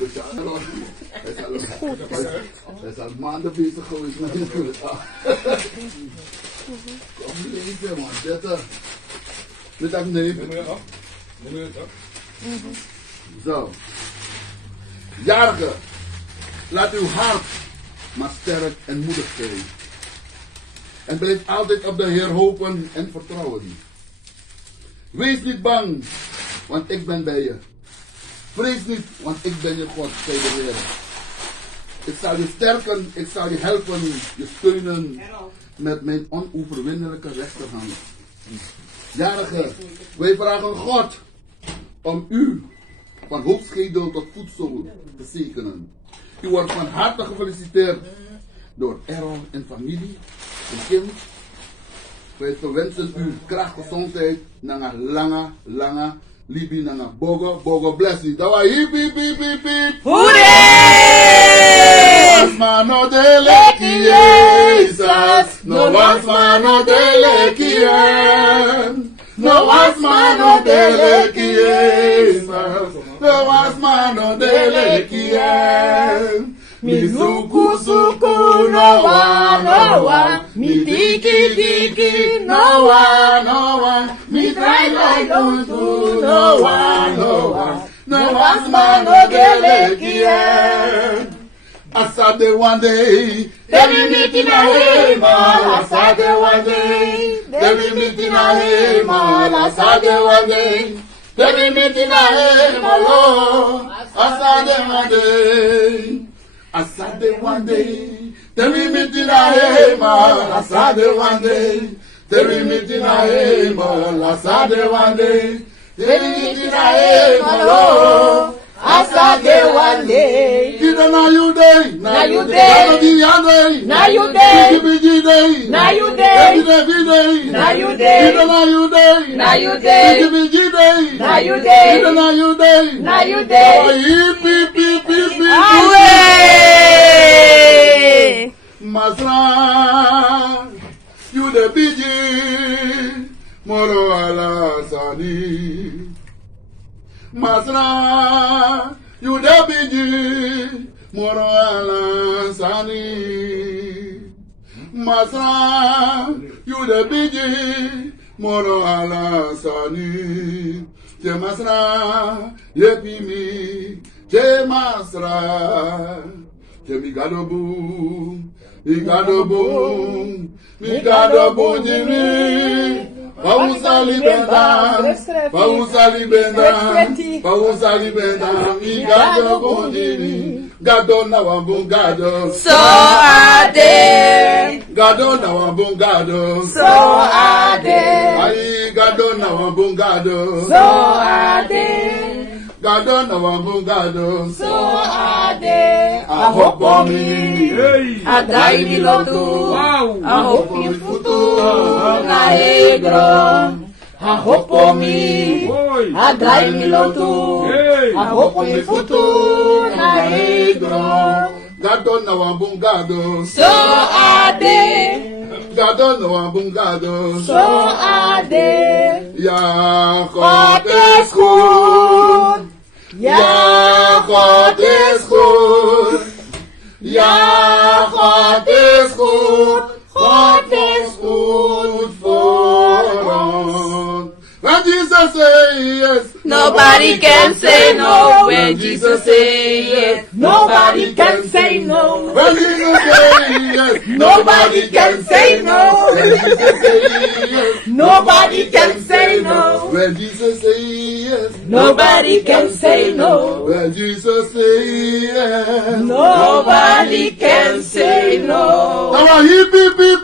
speciaal. Hij is al maanden bezig geweest met het. Kom leven man, dit heb ik nemen. Zo. Jarige, laat uw hart maar sterk en moedig zijn. En blijf altijd op de Heer hopen en vertrouwen. Wees niet bang, want ik ben bij je. Vrees niet, want ik ben je God, zei de Heer. Ik zal je sterken, ik zal je helpen, je steunen met mijn onoverwinnelijke rechterhand. Jarige, wij vragen God om u van hoofdschedel tot voedsel te zegenen. U wordt van harte gefeliciteerd door Errol en familie en kind. Wij wensen u kracht, gezondheid, naar een lange libi, naar een bogo blessing. Dat was hip hip hip hip hip. Hooray! Mano de lequiesas, no was mano de lequien. No was mano de lequiesas, no was mano de lequien. Mi suku suku no wa, mi tiki tiki no wa, mi try tutu no wa, no was mano de lequien. Asade one day, they be meeting a hemal. Asade one day, they be meeting a hemal. Asade one day, they be meeting a hemal. Asade one day, asade one day, they be meeting a hemal. Asade one day, they be meeting a hemal. Asade one day, they be meeting a hemal. Asade one day, na you day, na you day, na you day, bigi day, na you day, every day, na you day, na you day, na you day, bigi day, na you day, na you day, na you day. Hip hip hip hip hip. Away! Masra, you the bigi, moro ala sani. Masra, you the bigi, moro ala sani. Masra, you the bigi, moro ala sani. Je masra, ye pimi, je masra, je mi gadobu jiri. Pausa libenda, mi gado bondini, gado na wambun gado. So are they, Gado na wambun gado. so are they, Ai gado na wambun gado. so are they, Gado na wambun gado. so are they. Ahopo mi, Atrai di lotu, ahopi futuro na egro. Ahopo mi, atrai di lotu, ahopi futuro na egro. Gado na wambun gado. So are they, Gado na wambun gado. so are they. Ya God God is is good. good, Ja, God is goed. Ja, God is goed. God is goed voor ons. When Jesus say yes, nobody can say no. When Jesus say yes, nobody can say no. When Jesus say yes, Nobody can say no. When Jesus say yes, Nobody can say no. when Jesus say yes, Nobody can say no. when Jesus say yes. Nobody can say no. Come on, hip hip hip